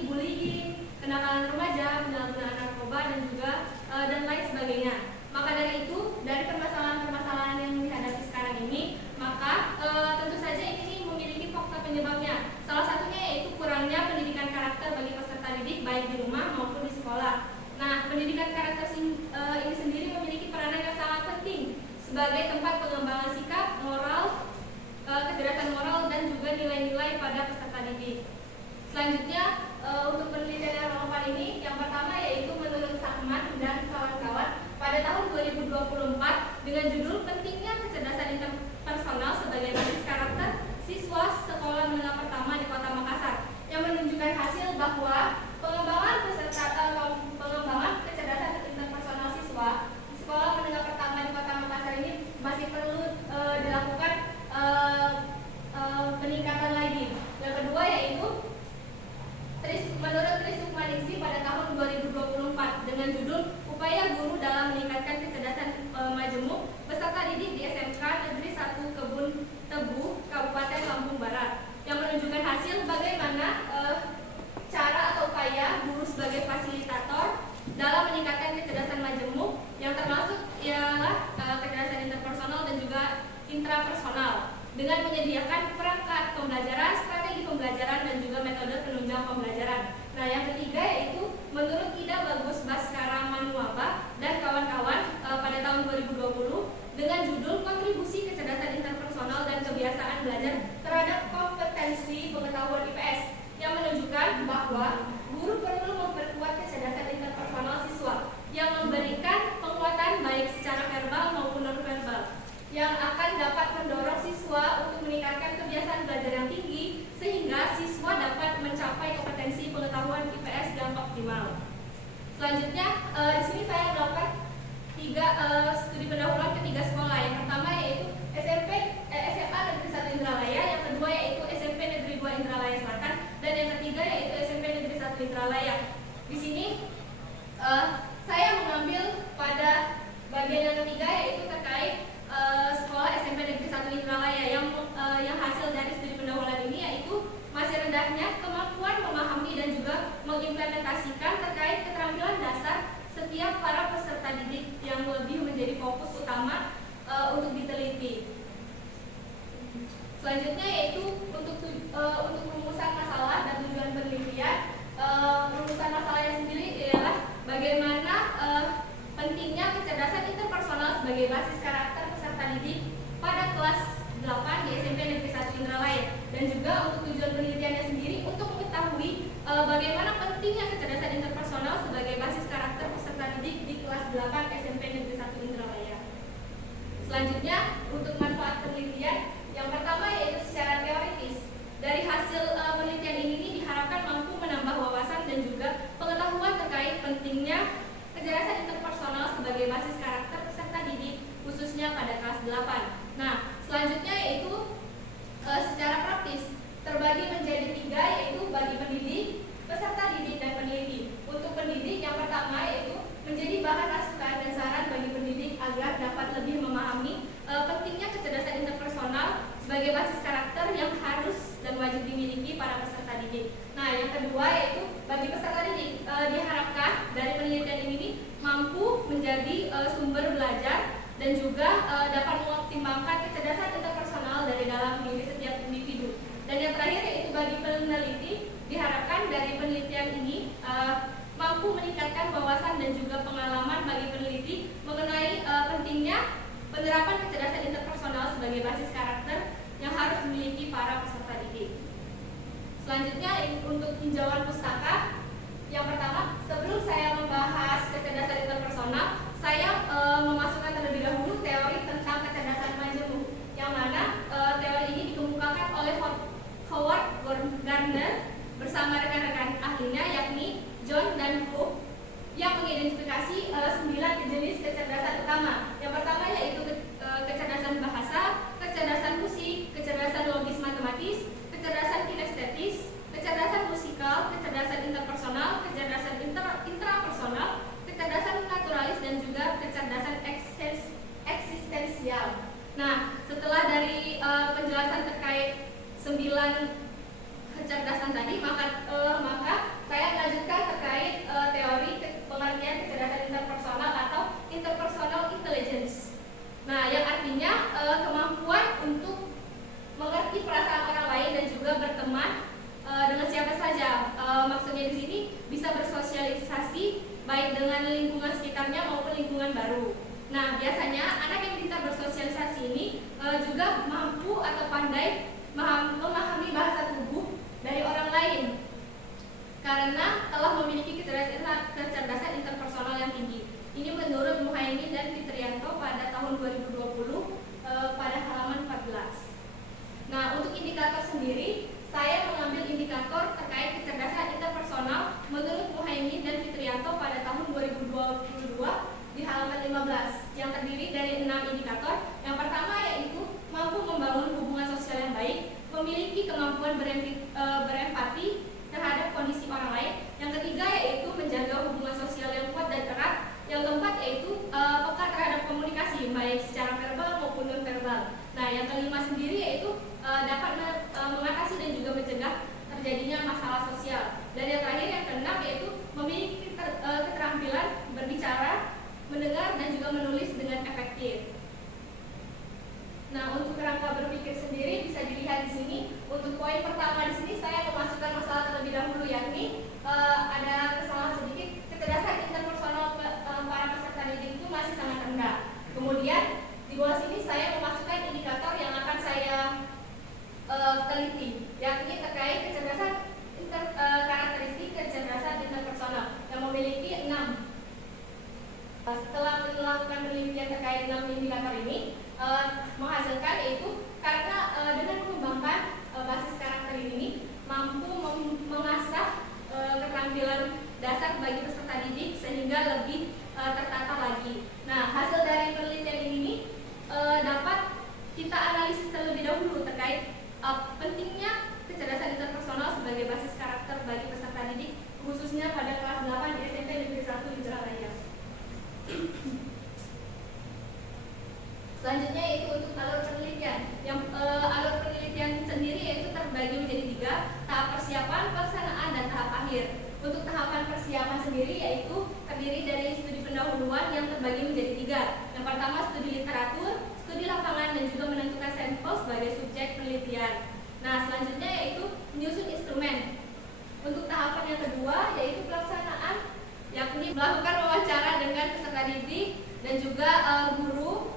seperti bullying, kenakalan remaja, penyalahgunaan narkoba, dan juga dan lain sebagainya. Maka dari itu, dari permasalahan-permasalahan yang dihadapi sekarang ini, maka tentu saja ini memiliki faktor penyebabnya. Salah satunya yaitu kurangnya pendidikan karakter bagi peserta didik baik di rumah maupun di sekolah. Nah, pendidikan karakter ini sendiri memiliki peranan yang sangat penting sebagai tempat pengembangan sikap, moral, kecerdasan moral, dan juga nilai-nilai pada peserta didik. Selanjutnya, untuk penelitian yang relevan ini, yang pertama yaitu menurut Sachman dan kawan-kawan pada tahun 2024 dengan judul Pentingnya Kecerdasan Interpersonal sebagai Basis Karakter Siswa Sekolah Menengah Pertama di Kota Makassar, yang menunjukkan hasil bahwa pengembangan kecerdasan interpersonal siswa di Sekolah Menengah Pertama di Kota Makassar ini masih perlu dilakukan peningkatan lagi. Yang kedua yaitu menurut Trisukmaningsih pada tahun 2024 dengan judul Upaya Guru dalam Meningkatkan Kecerdasan Majemuk Peserta Didik di SMK Negeri 1 Kebun Tebu, Kabupaten Lampung Barat, yang menunjukkan hasil bagaimana cara atau upaya guru sebagai fasilitator dalam meningkatkan kecerdasan majemuk, yang termasuk ialah kecerdasan interpersonal dan juga intrapersonal, dengan menyediakan perangkat pembelajaran, strategi pembelajaran, dan juga metode penunjang pembelajaran. Nah, yang ketiga yaitu menurut Ida Bagus Baskara Manuaba dan kawan-kawan pada tahun 2020 dengan judul Kontribusi Kecerdasan Interpersonal dan Kebiasaan Belajar terhadap Kompetensi Pengetahuan IPS, yang menunjukkan bahwa guru perlu memperkuat kecerdasan interpersonal siswa yang memberikan penguatan baik secara verbal maupun non-verbal, yang akan dapat mendorong siswa untuk meningkatkan kebiasaan belajar yang tinggi sehingga siswa dapat mencapai kompetensi pengetahuan IPS yang optimal. Selanjutnya, di sini saya melakukan studi pendahuluan ke 3 sekolah. Yang pertama yaitu SMA Negeri 1 Indralaya, yang kedua yaitu SMP Negeri 2 Indralaya Selatan, dan yang ketiga yaitu SMP Negeri 1 Indralaya. Di sini saya mengambil pada bagian yang ketiga yaitu terkait sekolah SMP Negeri 1 Indralaya, yang hasil dari studi pendahuluan ini yaitu masih rendahnya kemampuan memahami dan juga mengimplementasikan terkait keterampilan dasar setiap para peserta didik, yang lebih menjadi fokus utama untuk diteliti. Selanjutnya yaitu untuk rumusan masalah dan tujuan penelitian. Rumusan masalahnya sendiri ialah bagaimana pentingnya kecerdasan interpersonal sebagai basis karakter peserta didik pada kelas 8 di SMP Negeri 1 Indralaya, dan juga untuk tujuan penelitiannya sendiri untuk mengetahui bagaimana pentingnya kecerdasan interpersonal sebagai basis karakter peserta didik di kelas 8 SMP Negeri 1 Indralaya. Selanjutnya, untuk manfaat penelitian, yang pertama yaitu secara teoritis. Dari hasil penelitian ini diharapkan mampu menambah wawasan dan juga pengetahuan terkait pentingnya kecerdasan interpersonal sebagai basis karakter peserta didik, khususnya pada kelas 8. Nah, selanjutnya yaitu secara praktis terbagi menjadi 3, yaitu bagi pendidik, peserta didik, dan peneliti. Untuk pendidik, yang pertama yaitu menjadi bahan masukan dan saran bagi pendidik agar dapat lebih memahami pentingnya kecerdasan interpersonal sebagai basis karakter yang harus dan wajib dimiliki para peserta didik. Nah, yang kedua yaitu bagi peserta didik, diharapkan dari penelitian ini mampu menjadi sumber belajar dan juga dapat mengoptimalkan kecerdasan interpersonal dari dalam diri setiap individu. Dan yang terakhir yaitu bagi peneliti, diharapkan dari penelitian ini mampu meningkatkan wawasan dan juga pengalaman bagi peneliti mengenai pentingnya penerapan kecerdasan interpersonal sebagai basis karakter yang harus dimiliki para peserta didik. Selanjutnya untuk tinjauan pustaka, yang pertama sebelum saya membahas kecerdasan interpersonal, saya memasukkan terlebih dahulu teori tentang kecerdasan majemuk, yang mana teori ini dikemukakan oleh Howard Gardner bersama rekan-rekan ahlinya yakni John dan Hope, yang mengidentifikasi 9 jenis kecerdasan utama. Yang pertama yaitu kecerdasan bahasa, kecerdasan musik, kecerdasan logis matematis, kecerdasan kinestetis, kecerdasan musikal, kecerdasan interpersonal, kecerdasan intrapersonal, kecerdasan naturalis, dan juga kecerdasan eksistensial. Nah, setelah dari penjelasan terkait 9 kecerdasan tadi, maka saya melanjutkan terkait teori pengertian kecerdasan interpersonal atau interpersonal intelligence. Nah, yang artinya kemampuan untuk mengerti perasaan orang lain dan juga berteman dengan siapa saja. Maksudnya di sini bisa bersosialisasi baik dengan lingkungan sekitarnya maupun lingkungan baru. Nah, biasanya anak yang pintar bersosialisasi ini juga mampu atau pandai memahami bahasa tubuh dari orang lain karena telah memiliki kecerdasan interpersonal yang tinggi. Ini menurut Muhaimin dan Fitrianto pada tahun 2020 pada halaman 14. Nah, untuk indikator sendiri, saya mengambil indikator terkait kecerdasan interpersonal menurut Muhaimin dan Fitrianto pada tahun 2022 di halaman 15 yang terdiri dari 6 indikator. Yang pertama yaitu mampu membangun hubungan sosial yang baik, memiliki kemampuan berempati terhadap kondisi orang lain. Yang ketiga yaitu menjaga hubungan sosial yang kuat dan erat. Yang keempat yaitu peka terhadap komunikasi baik secara verbal maupun non verbal. Nah, yang kelima sendiri yaitu dapat mengatasi dan juga mencegah terjadinya masalah sosial. Dan yang terakhir yang keenam yaitu memiliki keterampilan berbicara, mendengar dan juga menulis dengan efektif. Nah, untuk kerangka berpikir sendiri bisa dilihat di sini. Untuk poin pertama di sini saya memasukkan masalah terlebih dahulu, yakni ada kesalahan sedikit. Kecerdasan interpersonal para peserta didik itu masih sangat rendah. Kemudian di bawah sini saya memasukkan indikator yang akan saya teliti, yakni terkait kecerdasan karakteristik kecerdasan interpersonal yang memiliki 6. Setelah melakukan penelitian terkait 6 indikator ini menghasilkan yaitu karena dengan mengembangkan basis karakter ini mampu mengasah keterampilan dasar bagi peserta didik sehingga lebih tertata lagi. Nah, hasil dari penelitian ini dapat kita analisis terlebih dahulu terkait pentingnya kecerdasan interpersonal sebagai basis karakter bagi peserta didik khususnya pada kelas 8 di SMP Negeri 1 Indralaya. Selanjutnya yaitu untuk alur penelitian. Yang alur penelitian sendiri yaitu terbagi menjadi 3, tahap persiapan, pelaksanaan, dan tahap akhir. Untuk tahapan persiapan sendiri yaitu terdiri dari studi pendahuluan yang terbagi menjadi 3. Yang pertama studi literatur, studi lapangan, dan juga menentukan sampel sebagai subjek penelitian. Nah, selanjutnya yaitu menyusun instrumen. Untuk tahapan yang kedua yaitu pelaksanaan, yakni melakukan wawancara dengan peserta didik dan juga guru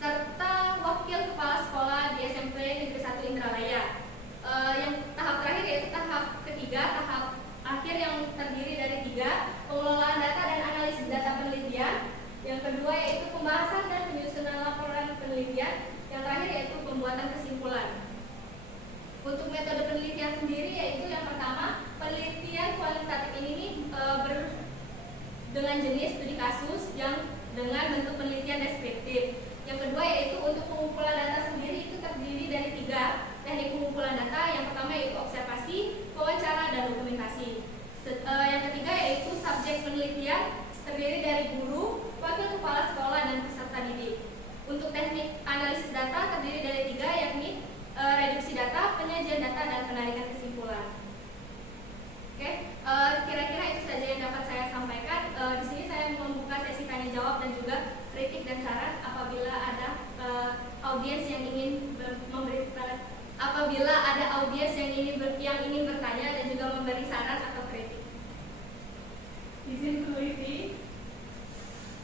serta wakil kepala sekolah di SMP Negeri 1 Indralaya. Yang tahap terakhir yaitu tahap ketiga, tahap akhir yang terdiri dari 3, pengelolaan data dan analisis data penelitian. Yang kedua yaitu pembahasan dan penyusunan laporan penelitian. Yang terakhir yaitu pembuatan kesimpulan. Untuk metode penelitian sendiri yaitu yang pertama penelitian kualitatif ini dengan jenis studi kasus yang dengan bentuk penelitian deskriptif. Yang kedua yaitu untuk pengumpulan data sendiri itu terdiri dari 3 teknik pengumpulan data. Yang pertama yaitu observasi, wawancara, dan dokumentasi. Yang ketiga yaitu subjek penelitian terdiri dari guru, wakil kepala sekolah, dan peserta didik. Untuk teknik analisis data terdiri dari 3 yakni reduksi data, penyajian data, dan penarikan kesimpulan. Oke, kira-kira itu saja yang dapat saya sampaikan. Di sini saya membuka sesi tanya jawab dan juga kritik dan saran apabila ada audiens yang ingin ingin bertanya dan juga memberi saran atau kritik. Izin Bu Livi,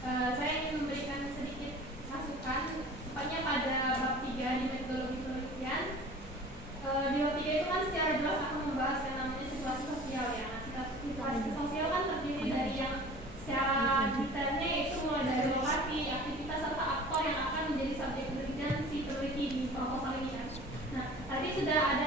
saya ingin memberikan sedikit masukan, tepatnya pada bab 3 di metodologi penelitian. Di bab 3 itu kan secara jelas akan membahas yang namanya situasi sosial ya. Nah, situasi sosial kan terdiri dari yang secara detailnya yaitu mulai dari lokasi, aktivitas serta aktor yang akan menjadi subjek penelitian si peneliti di proposal ini kan. Nah, tadi sudah ada